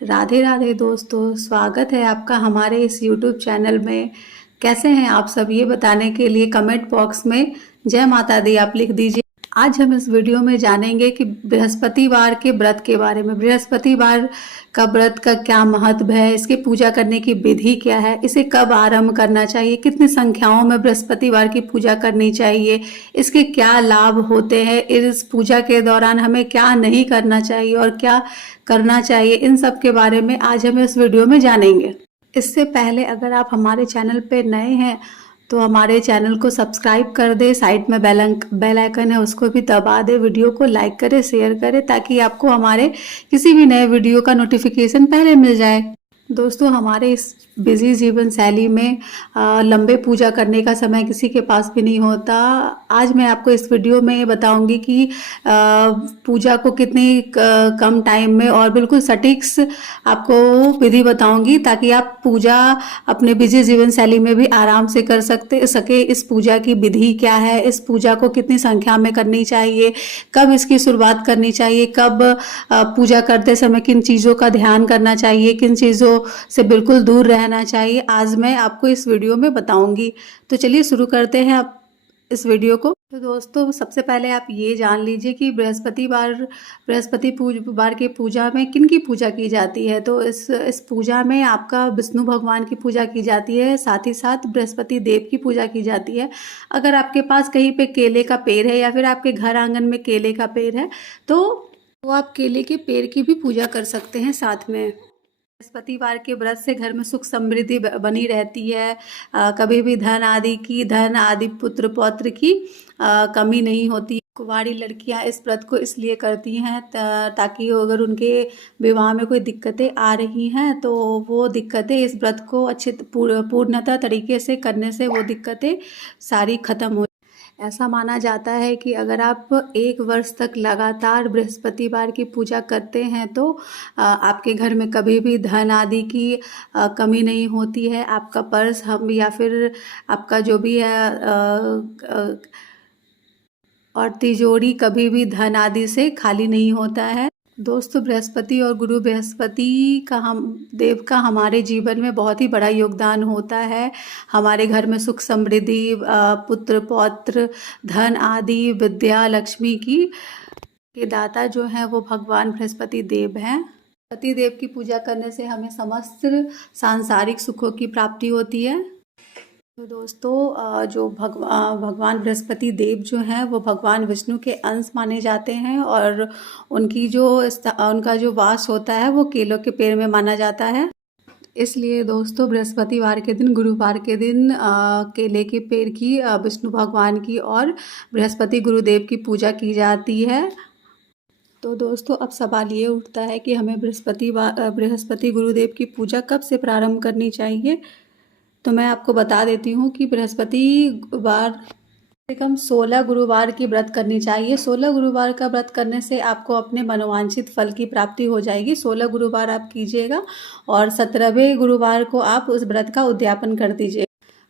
राधे राधे दोस्तों, स्वागत है आपका हमारे इस YouTube चैनल में। कैसे हैं आप सब, ये बताने के लिए कमेंट बॉक्स में जय माता दी आप लिख दीजिए। आज हम इस वीडियो में जानेंगे कि बृहस्पतिवार के व्रत के बारे में। बृहस्पतिवार का व्रत का क्या महत्व है, इसकी पूजा करने की विधि क्या है, इसे कब आरंभ करना चाहिए, कितनी संख्याओं में बृहस्पतिवार की पूजा करनी चाहिए, इसके क्या लाभ होते हैं, इस पूजा के दौरान हमें क्या नहीं करना चाहिए और क्या करना चाहिए, इन सब के बारे में आज हम इस वीडियो में जानेंगे। इससे पहले अगर आप हमारे चैनल पे नए हैं तो हमारे चैनल को सब्सक्राइब कर दे, साइड में बेल आइकन है उसको भी दबा दे, वीडियो को लाइक करें, शेयर करें ताकि आपको हमारे किसी भी नए वीडियो का नोटिफिकेशन पहले मिल जाए। दोस्तों, हमारे इस बिजी जीवन शैली में लंबे पूजा करने का समय किसी के पास भी नहीं होता। आज मैं आपको इस वीडियो में बताऊंगी कि पूजा को कितनी कम टाइम में और बिल्कुल सटीक आपको विधि बताऊंगी ताकि आप पूजा अपने बिजी जीवन शैली में भी आराम से कर सके। इस पूजा की विधि क्या है, इस पूजा को कितनी संख्या में करनी चाहिए, कब इसकी शुरुआत करनी चाहिए, कब पूजा करते समय किन चीज़ों का ध्यान करना चाहिए, किन चीज़ों से बिल्कुल दूर रहना चाहिए, आज मैं आपको इस वीडियो में बताऊंगी। तो चलिए शुरू करते हैं आप इस वीडियो को। तो दोस्तों, सबसे पहले आप ये जान लीजिए कि बृहस्पतिवार के पूजा में किन की पूजा की जाती है। तो इस पूजा में आपका विष्णु भगवान की पूजा की जाती है, साथ ही साथ बृहस्पति देव की पूजा की जाती है। अगर आपके पास कहीं पे केले का पेड़ है या फिर आपके घर आंगन में केले का पेड़ है तो आप केले के पेड़ की भी पूजा कर सकते हैं साथ में। बृहस्पतिवार के व्रत से घर में सुख समृद्धि बनी रहती है। कभी भी धन आदि पुत्र पौत्र की कमी नहीं होती। कुंवारी लड़कियां इस व्रत को इसलिए करती हैं ताकि अगर उनके विवाह में कोई दिक्कतें आ रही हैं तो वो दिक्कतें इस व्रत को अच्छे पूर्णतः तरीके से करने से वो दिक्कतें सारी खत्म हो। ऐसा माना जाता है कि अगर आप 1 वर्ष तक लगातार बृहस्पतिवार की पूजा करते हैं तो आपके घर में कभी भी धन आदि की कमी नहीं होती है। आपका पर्स हम या फिर आपका जो भी है और तिजोरी कभी भी धन आदि से खाली नहीं होता है। दोस्तों, बृहस्पति और गुरु बृहस्पति देव का हमारे जीवन में बहुत ही बड़ा योगदान होता है। हमारे घर में सुख समृद्धि, पुत्र पौत्र, धन आदि, विद्या लक्ष्मी की के दाता जो हैं वो भगवान बृहस्पति देव हैं। बृहस्पति देव की पूजा करने से हमें समस्त सांसारिक सुखों की प्राप्ति होती है। तो दोस्तों, जो भगवान बृहस्पति देव जो हैं वो भगवान विष्णु के अंश माने जाते हैं और उनका जो वास होता है वो केलों के पेड़ में माना जाता है। इसलिए दोस्तों, बृहस्पतिवार के दिन, गुरुवार के दिन केले के पेड़ की, विष्णु भगवान की और बृहस्पति गुरुदेव की पूजा की जाती है। तो दोस्तों, अब सवाल ये उठता है कि हमें बृहस्पति गुरुदेव की पूजा कब से प्रारंभ करनी चाहिए। तो मैं आपको बता देती हूँ कि बृहस्पतिवार से कम 16 गुरुवार की व्रत करनी चाहिए। 16 गुरुवार का व्रत करने से आपको अपने मनोवांछित फल की प्राप्ति हो जाएगी। 16 गुरुवार आप कीजिएगा और 17वें गुरुवार को आप उस व्रत का उद्यापन कर दीजिए।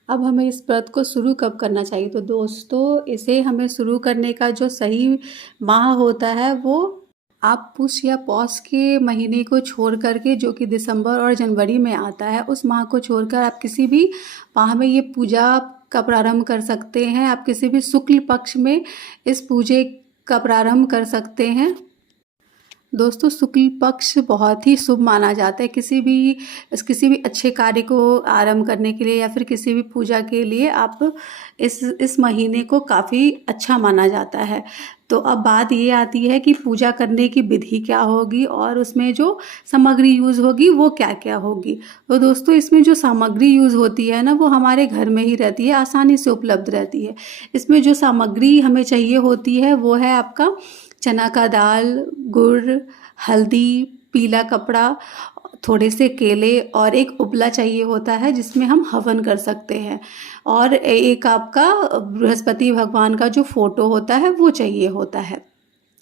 अब हमें इस व्रत को शुरू कब करना चाहिए। तो दोस्तों, इसे हमें शुरू करने का जो सही माह होता है वो आप पुष या पौष के महीने को छोड़ करके, जो कि दिसंबर और जनवरी में आता है, उस माह को छोड़कर आप किसी भी माह में ये पूजा का प्रारंभ कर सकते हैं। आप किसी भी शुक्ल पक्ष में इस पूजे का प्रारंभ कर सकते हैं। दोस्तों, शुक्ल पक्ष बहुत ही शुभ माना जाता है किसी भी अच्छे कार्य को आरंभ करने के लिए या फिर किसी भी पूजा के लिए। आप इस महीने को काफ़ी अच्छा माना जाता है। तो अब बात ये आती है कि पूजा करने की विधि क्या होगी और उसमें जो सामग्री यूज़ होगी वो क्या क्या होगी। तो दोस्तों, इसमें जो सामग्री यूज़ होती है ना वो हमारे घर में ही रहती है, आसानी से उपलब्ध रहती है। इसमें जो सामग्री हमें चाहिए होती है वो है आपका चना का दाल, गुड़, हल्दी, पीला कपड़ा, थोड़े से केले और एक उपला चाहिए होता है जिसमें हम हवन कर सकते हैं, और एक आपका बृहस्पति भगवान का जो फोटो होता है वो चाहिए होता है।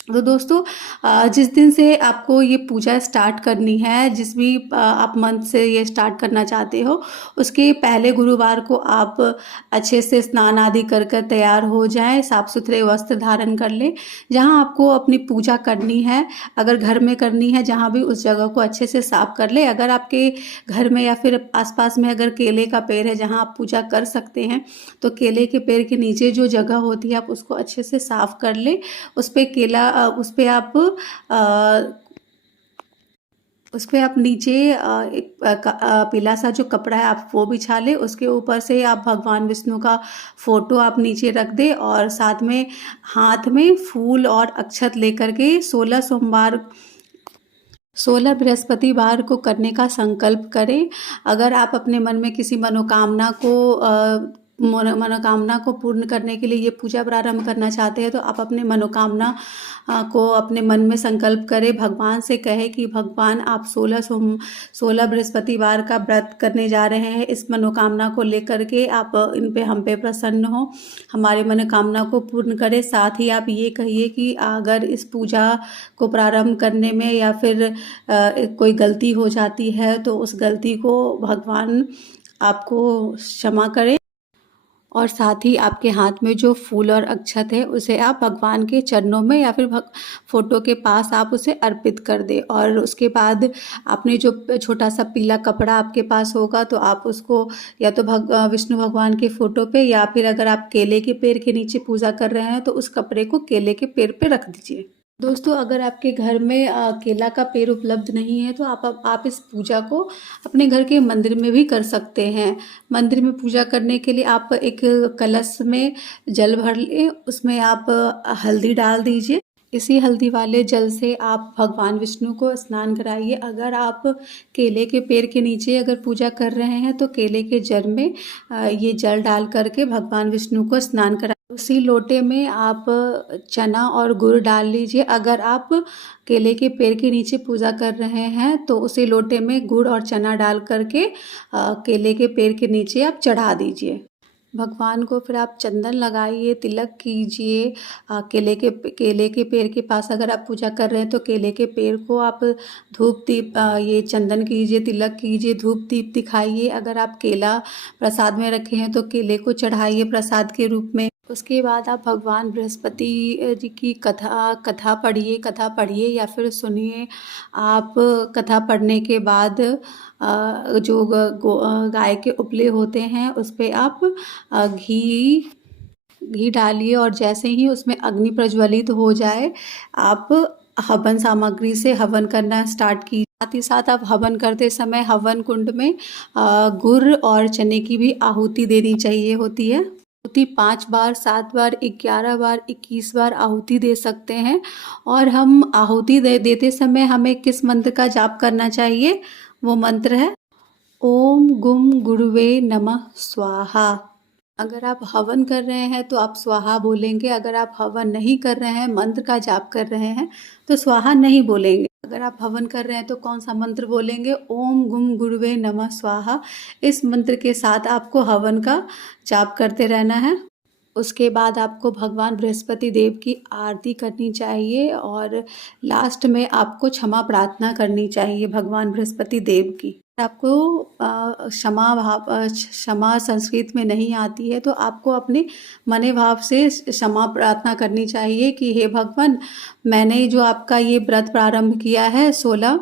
तो दोस्तों जिस दिन से आपको ये पूजा स्टार्ट करनी है, जिस भी आप मंथ से ये स्टार्ट करना चाहते हो, उसके पहले गुरुवार को आप अच्छे से स्नान आदि कर कर तैयार हो जाएं, साफ सुथरे वस्त्र धारण कर लें। जहां आपको अपनी पूजा करनी है, अगर घर में करनी है जहां भी, उस जगह को अच्छे से साफ कर ले। अगर आपके घर में या फिर आसपास में अगर केले का पेड़ है जहां आप पूजा कर सकते हैं, तो केले के पेड़ के नीचे जो जगह होती है आप उसको अच्छे से साफ कर ले। उस पे केला उस पे आप उस पे आप नीचे एक पीला सा जो कपड़ा है आप वो बिछा लें। उसके ऊपर से आप भगवान विष्णु का फोटो आप नीचे रख दें और साथ में हाथ में फूल और अक्षत लेकर के 16 बृहस्पतिवार को करने का संकल्प करें। अगर आप अपने मन में किसी मनोकामना को पूर्ण करने के लिए ये पूजा प्रारंभ करना चाहते हैं, तो आप अपने मनोकामना को अपने मन में संकल्प करें। भगवान से कहे कि भगवान, आप 16 बृहस्पतिवार का व्रत करने जा रहे हैं, इस मनोकामना को लेकर के आप इन पे हम पे प्रसन्न हो, हमारे मनोकामना को पूर्ण करें। साथ ही आप ये कहिए कि अगर इस पूजा को प्रारंभ करने में या फिर कोई गलती हो जाती है तो उस गलती को भगवान आपको क्षमा करें। और साथ ही आपके हाथ में जो फूल और अक्षत है उसे आप भगवान के चरणों में या फिर फोटो के पास आप उसे अर्पित कर दें। और उसके बाद आपने जो छोटा सा पीला कपड़ा आपके पास होगा तो आप उसको या तो विष्णु भगवान के फोटो पे, या फिर अगर आप केले के पेड़ के नीचे पूजा कर रहे हैं तो उस कपड़े को केले के पेड़ पे रख दीजिए। दोस्तों, अगर आपके घर में केला का पेड़ उपलब्ध नहीं है तो आप इस पूजा को अपने घर के मंदिर में भी कर सकते हैं। मंदिर में पूजा करने के लिए आप एक कलश में जल भर लें, उसमें आप हल्दी डाल दीजिए। इसी हल्दी वाले जल से आप भगवान विष्णु को स्नान कराइए। अगर आप केले के पेड़ के नीचे अगर पूजा कर रहे हैं तो केले के जल में ये जल डाल करके भगवान विष्णु को स्नान कराइए। उसी लोटे में आप चना और गुड़ डाल लीजिए। अगर आप केले के पेड़ के नीचे पूजा कर रहे हैं तो उसी लोटे में गुड़ और चना डाल करके केले के पेड़ के नीचे आप चढ़ा दीजिए। भगवान को फिर आप चंदन लगाइए, तिलक कीजिए। केले के पेड़ के पास अगर आप पूजा कर रहे हैं तो केले के पेड़ को आप धूप दीप ये चंदन कीजिए, तिलक कीजिए, धूप दीप दिखाइए। अगर आप केला प्रसाद में रखे हैं तो केले को चढ़ाइए प्रसाद के रूप में। उसके बाद आप भगवान बृहस्पति जी की कथा पढ़िए या फिर सुनिए। आप कथा पढ़ने के बाद जो गाय के उपले होते हैं उस पर आप घी डालिए और जैसे ही उसमें अग्नि प्रज्वलित हो जाए आप हवन सामग्री से हवन करना स्टार्ट कीजिए। साथ ही साथ आप हवन करते समय हवन कुंड में गुड़ और चने की भी आहुति देनी चाहिए होती है। आहुति 5 बार, 7 बार, 11 बार, 21 बार आहुति दे सकते हैं। और हम आहुति देते समय हमें किस मंत्र का जाप करना चाहिए? वो मंत्र है ओम गुम गुरुवे नमः स्वाहा। अगर आप हवन कर रहे हैं तो आप स्वाहा बोलेंगे। अगर आप हवन नहीं कर रहे हैं, मंत्र का जाप कर रहे हैं, तो स्वाहा नहीं बोलेंगे। अगर आप हवन कर रहे हैं तो कौन सा मंत्र बोलेंगे? ओम गुम गुरुवे नमः स्वाहा। इस मंत्र के साथ आपको हवन का जाप करते रहना है। उसके बाद आपको भगवान बृहस्पति देव की आरती करनी चाहिए और लास्ट में आपको क्षमा प्रार्थना करनी चाहिए भगवान बृहस्पति देव की। आपको क्षमा संस्कृत में नहीं आती है तो आपको अपने मने भाव से क्षमा प्रार्थना करनी चाहिए कि हे भगवान, मैंने जो आपका ये व्रत प्रारंभ किया है 16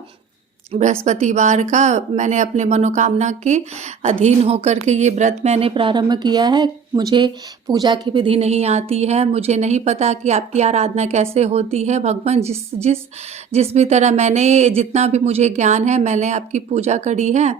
बृहस्पतिवार का, मैंने अपने मनोकामना के अधीन होकर के ये व्रत मैंने प्रारंभ किया है। मुझे पूजा की विधि नहीं आती है, मुझे नहीं पता कि आपकी आराधना कैसे होती है। भगवान, जिस भी तरह मैंने, जितना भी मुझे ज्ञान है, मैंने आपकी पूजा करी है।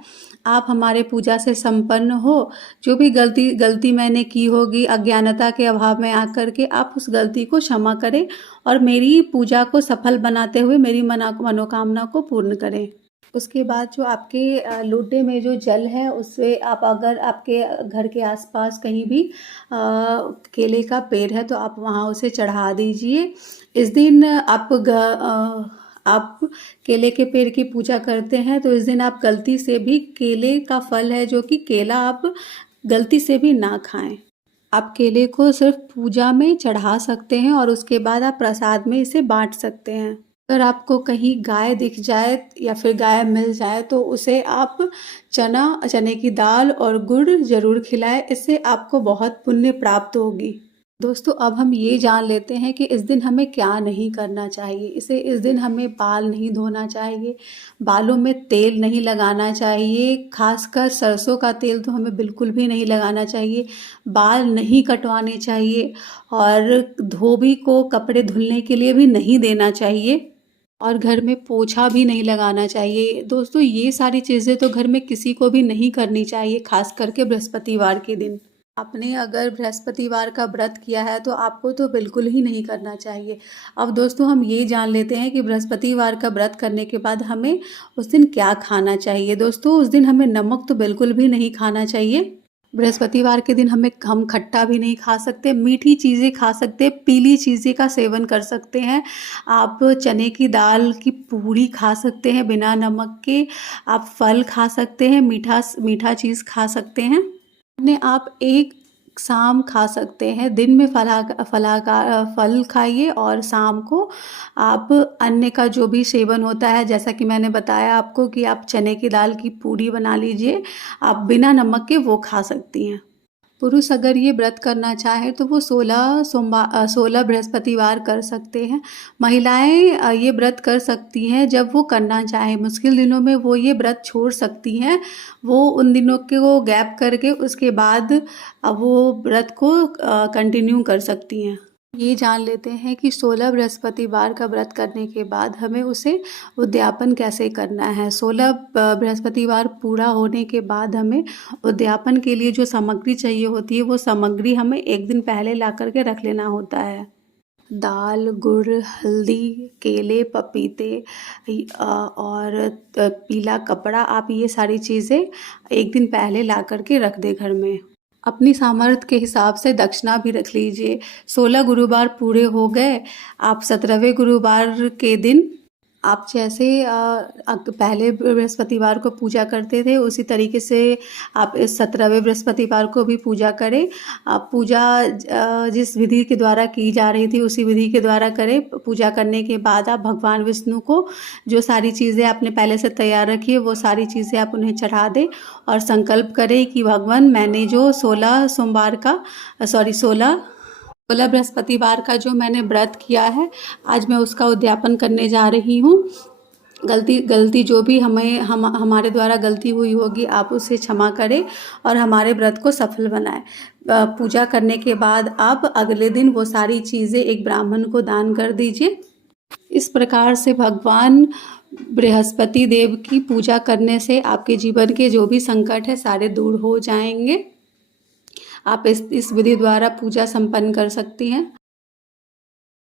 आप हमारे पूजा से संपन्न हो। जो भी गलती मैंने की होगी अज्ञानता के अभाव में आकर के, आप उस गलती को क्षमा करें और मेरी पूजा को सफल बनाते हुए मेरी मनोकामना को पूर्ण करें। उसके बाद जो आपके लोटे में जो जल है उससे आप, अगर आपके घर के आसपास कहीं भी केले का पेड़ है तो आप वहाँ उसे चढ़ा दीजिए। इस दिन आप केले के पेड़ की पूजा करते हैं तो इस दिन आप गलती से भी केले का फल है जो कि केला, आप गलती से भी ना खाएं। आप केले को सिर्फ पूजा में चढ़ा सकते हैं और उसके बाद आप प्रसाद में इसे बांट सकते हैं। अगर आपको कहीं गाय दिख जाए या फिर गाय मिल जाए तो उसे आप चने की दाल और गुड़ ज़रूर खिलाएं, इससे आपको बहुत पुण्य प्राप्त होगी। दोस्तों अब हम ये जान लेते हैं कि इस दिन हमें क्या नहीं करना चाहिए। इस दिन हमें बाल नहीं धोना चाहिए, बालों में तेल नहीं लगाना चाहिए, खासकर सरसों का तेल तो हमें बिल्कुल भी नहीं लगाना चाहिए, बाल नहीं कटवाने चाहिए और धोबी को कपड़े धुलने के लिए भी नहीं देना चाहिए और घर में पोछा भी नहीं लगाना चाहिए। दोस्तों ये सारी चीज़ें तो घर में किसी को भी नहीं करनी चाहिए, खास करके बृहस्पतिवार के दिन। आपने अगर बृहस्पतिवार का व्रत किया है तो आपको तो बिल्कुल ही नहीं करना चाहिए। अब दोस्तों हम ये जान लेते हैं कि बृहस्पतिवार का व्रत करने के बाद हमें उस दिन क्या खाना चाहिए। दोस्तों उस दिन हमें नमक तो बिल्कुल भी नहीं खाना चाहिए। बृहस्पतिवार के दिन हम खट्टा भी नहीं खा सकते, मीठी चीज़ें खा सकते, पीली चीज़ें का सेवन कर सकते हैं। आप चने की दाल की पूड़ी खा सकते हैं बिना नमक के, आप फल खा सकते हैं, मीठा चीज़ खा सकते हैं। ने आप एक शाम खा सकते हैं, दिन में फल खाइए और शाम को आप अन्न का जो भी सेवन होता है, जैसा कि मैंने बताया आपको कि आप चने की दाल की पूड़ी बना लीजिए, आप बिना नमक के वो खा सकती हैं। पुरुष अगर ये व्रत करना चाहे तो वो 16 बृहस्पतिवार कर सकते हैं। महिलाएं ये व्रत कर सकती हैं जब वो करना चाहें, मुश्किल दिनों में वो ये व्रत छोड़ सकती हैं, वो उन दिनों को गैप करके उसके बाद वो व्रत को कंटिन्यू कर सकती हैं। ये जान लेते हैं कि 16 बृहस्पतिवार का व्रत करने के बाद हमें उसे उद्यापन कैसे करना है। 16 बृहस्पतिवार पूरा होने के बाद हमें उद्यापन के लिए जो सामग्री चाहिए होती है वो सामग्री हमें एक दिन पहले ला करके रख लेना होता है। दाल, गुड़, हल्दी, केले, पपीते और पीला कपड़ा, आप ये सारी चीज़ें एक दिन पहले ला करके रख दें घर में। अपनी सामर्थ्य के हिसाब से दक्षिणा भी रख लीजिए। 16 गुरुवार पूरे हो गए, आप 17वें गुरुवार के दिन आप जैसे पहले बृहस्पतिवार को पूजा करते थे उसी तरीके से आप इस 17वें बृहस्पतिवार को भी पूजा करें। आप पूजा जिस विधि के द्वारा की जा रही थी उसी विधि के द्वारा करें। पूजा करने के बाद आप भगवान विष्णु को जो सारी चीज़ें आपने पहले से तैयार रखी है वो सारी चीज़ें आप उन्हें चढ़ा दें और संकल्प करें कि भगवान मैंने जो 16 बृहस्पतिवार का जो मैंने व्रत किया है आज मैं उसका उद्यापन करने जा रही हूँ। गलती जो भी हमारे द्वारा गलती हुई होगी आप उसे क्षमा करें और हमारे व्रत को सफल बनाएं। पूजा करने के बाद आप अगले दिन वो सारी चीज़ें एक ब्राह्मण को दान कर दीजिए। इस प्रकार से भगवान बृहस्पति देव की पूजा करने से आपके जीवन के जो भी संकट है सारे दूर हो जाएंगे। आप इस विधि द्वारा पूजा संपन्न कर सकती हैं।